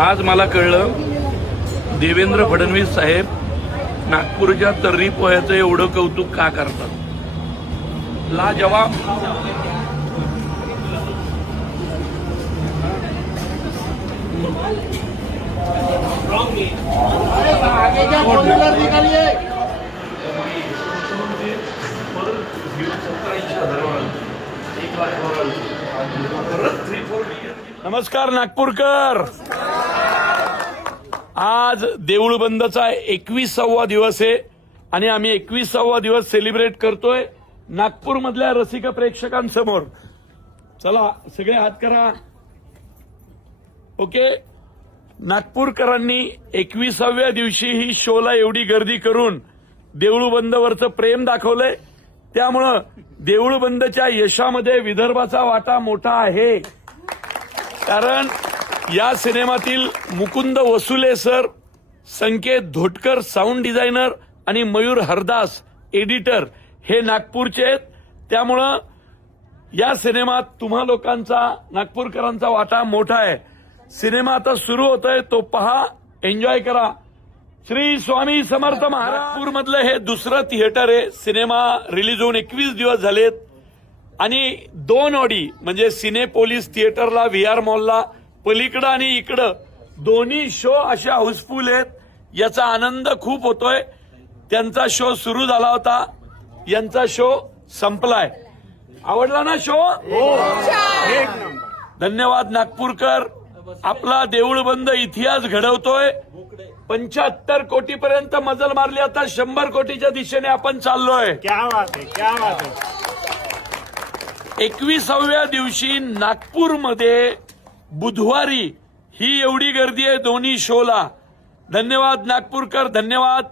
आज मला कळलं देवेंद्र फडणवीस साहेब नागपूरच्या तर्री पोह्याचं एवढं कौतुक का करतात. लाजवाब. नमस्कार नागपूरकर. आज देऊळ बंदचा 21वा दिवस आहे आणि आम्ही 21वा दिवस सेलिब्रेट करतोय नागपूरमधल्या रसिक प्रेक्षकांसमोर. चला सगळे हात करा. ओके. नागपूरकरांनी 21व्या दिवशी ही शोला एवढी गर्दी करून देऊळ बंदवरचं प्रेम दाखवलंय. त्यामुळं देऊळ बंदच्या यशामध्ये विदर्भाचा वाटा मोठा आहे. कारण या सिनेमातील मुकुंद वसुले सर, संकेत धोटकर साऊंड डिझायनर आणि मयूर हरदास एडिटर हे नागपूरचे आहेत. त्यामुळं या सिनेमात तुम्हा लोकांचा, नागपूरकरांचा वाटा मोठा आहे. सिनेमा आता सुरू होतोय, तो पहा, एन्जॉय करा. श्री स्वामी समर्थ महाराज. नागपूरमधलं हे दुसरं थिएटर आहे. सिनेमा रिलीज होऊन 21 दिवस झालेत आणि 2 ऑडी म्हणजे सिने पोलीस थिएटरला, व्हीआर मॉलला पलीकडं आणि इकडं दोन्ही शो अशा हाऊसफुल आहेत. याचा आनंद खूप होतोय. त्यांचा शो सुरू झाला होता, यांचा शो संपलाय. आवडला ना शो? धन्यवाद नागपूरकर. आपला देऊळ बंद इतिहास घडवतोय. 75 कोटीपर्यंत मजल मारली. आता 100 कोटीच्या दिशेने आपण चाललोय. क्या बात है, क्या बात है. 21व्या दिवशी नागपूरमध्ये बुधवारी ही एवढी गर्दी आहे दोन्ही शोला. धन्यवाद नागपूरकर, धन्यवाद.